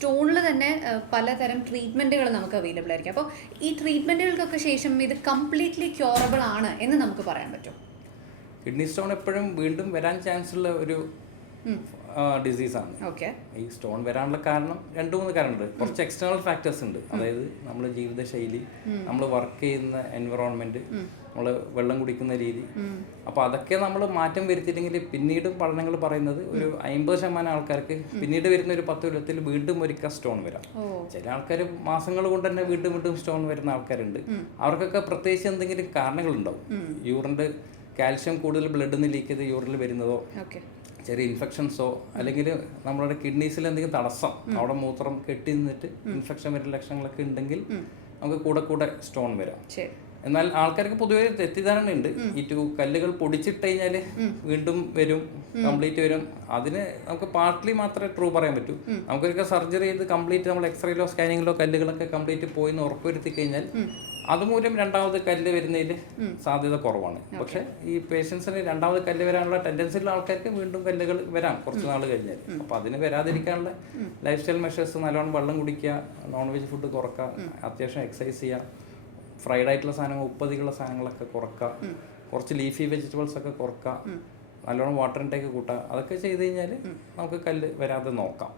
സ്റ്റോണിൽ തന്നെ പലതരം ട്രീറ്റ്മെൻറ്റുകൾ നമുക്ക് അവൈലബിൾ ആയിരിക്കും. അപ്പോൾ ഈ ട്രീറ്റ്മെൻറ്റുകൾക്കൊക്കെ ശേഷം ഇത് കംപ്ലീറ്റ്ലി ക്യൂറബിൾ ആണ് എന്ന് നമുക്ക് പറയാൻ പറ്റും? കിഡ്നി സ്റ്റോൺ എപ്പോഴും വീണ്ടും വരാൻ ചാൻസ് ഉള്ള ഒരു ഡിസീസാണ്. ഈ സ്റ്റോൺ വരാനുള്ള കാരണം 2-3 കാരണമുണ്ട്. കുറച്ച് എക്സ്റ്റേണൽ ഫാക്ടേഴ്സ് ഉണ്ട്. അതായത് നമ്മൾ ജീവിതശൈലി, നമ്മൾ വർക്ക് ചെയ്യുന്ന എൻവിറോൺമെന്റ്, നമ്മൾ വെള്ളം കുടിക്കുന്ന രീതി. അപ്പോൾ അതൊക്കെ നമ്മൾ മാറ്റം വരുത്തിയില്ലെങ്കിൽ പിന്നീട് പഠനങ്ങൾ പറയുന്നത് ഒരു 50% ആൾക്കാർക്ക് പിന്നീട് വരുന്ന ഒരു 10 കൊല്ലത്തിൽ വീണ്ടും ഒരിക്കൽ സ്റ്റോൺ വരാം. ചില ആൾക്കാർ മാസങ്ങൾ കൊണ്ട് തന്നെ വീണ്ടും വീണ്ടും സ്റ്റോൺ വരുന്ന ആൾക്കാരുണ്ട്. അവർക്കൊക്കെ പ്രത്യേകിച്ച് എന്തെങ്കിലും കാരണങ്ങളുണ്ടാവും. യൂറിൻ്റെ കാൽഷ്യം കൂടുതൽ ബ്ലഡിൽ നിന്ന് ലീക്ക് ചെയ്ത് യൂറിനിൽ വരുന്നതോ, ചെറിയ ഇൻഫെക്ഷൻസോ, അല്ലെങ്കിൽ നമ്മളുടെ കിഡ്നീസിൽ എന്തെങ്കിലും തടസ്സം, അവിടെ മൂത്രം കെട്ടി നിന്നിട്ട് ഇൻഫെക്ഷൻ വരുന്ന ലക്ഷണങ്ങളൊക്കെ ഉണ്ടെങ്കിൽ നമുക്ക് കൂടെ കൂടെ സ്റ്റോൺ വരാം. എന്നാൽ ആൾക്കാർക്ക് പൊതുവെ തെറ്റിദ്ധാരണ ഉണ്ട്. ഈ കല്ലുകൾ പൊടിച്ചിട്ട് കഴിഞ്ഞാൽ വീണ്ടും വരും, കംപ്ലീറ്റ് വരും. അതിന് നമുക്ക് പാർട്ട്ലി മാത്രമേ ട്രൂ പറയാൻ പറ്റൂ. നമുക്കൊക്കെ സർജറി ചെയ്ത് കംപ്ലീറ്റ് നമ്മൾ എക്സ്റേയിലോ സ്കാനിങ്ങിലോ കല്ലുകളൊക്കെ കംപ്ലീറ്റ് പോയി എന്ന് ഉറപ്പുവരുത്തി കഴിഞ്ഞാൽ അതുമൂലം രണ്ടാമത് കല്ല് വരുന്നതിൽ സാധ്യത കുറവാണ്. പക്ഷെ ഈ പേഷ്യൻസിന് രണ്ടാമത് കല്ല് വരാനുള്ള ടെൻഡൻസി ഉള്ള ആൾക്കാർക്ക് വീണ്ടും കല്ലുകൾ വരാം കുറച്ച് നാൾ കഴിഞ്ഞാൽ. അപ്പോൾ അതിന് വരാതിരിക്കാനുള്ള ലൈഫ് സ്റ്റൈൽ മെഷേഴ്സ്, നല്ലോണം വെള്ളം കുടിക്കുക, നോൺ വെജ് ഫുഡ് കുറക്കുക, അത്യാവശ്യം എക്സസൈസ് ചെയ്യുക, ഫ്രൈഡ് ആയിട്ടുള്ള സാധനങ്ങൾ, ഉപ്പതികളുള്ള സാധനങ്ങളൊക്കെ കുറക്കുക, കുറച്ച് ലീഫി വെജിറ്റബിൾസ് ഒക്കെ കുറക്കുക, നല്ലോണം വാട്ടർ ഇൻടേക്ക് കൂട്ടുക. അതൊക്കെ ചെയ്ത് കഴിഞ്ഞാൽ നമുക്ക് കല്ല് വരാതെ നോക്കാം.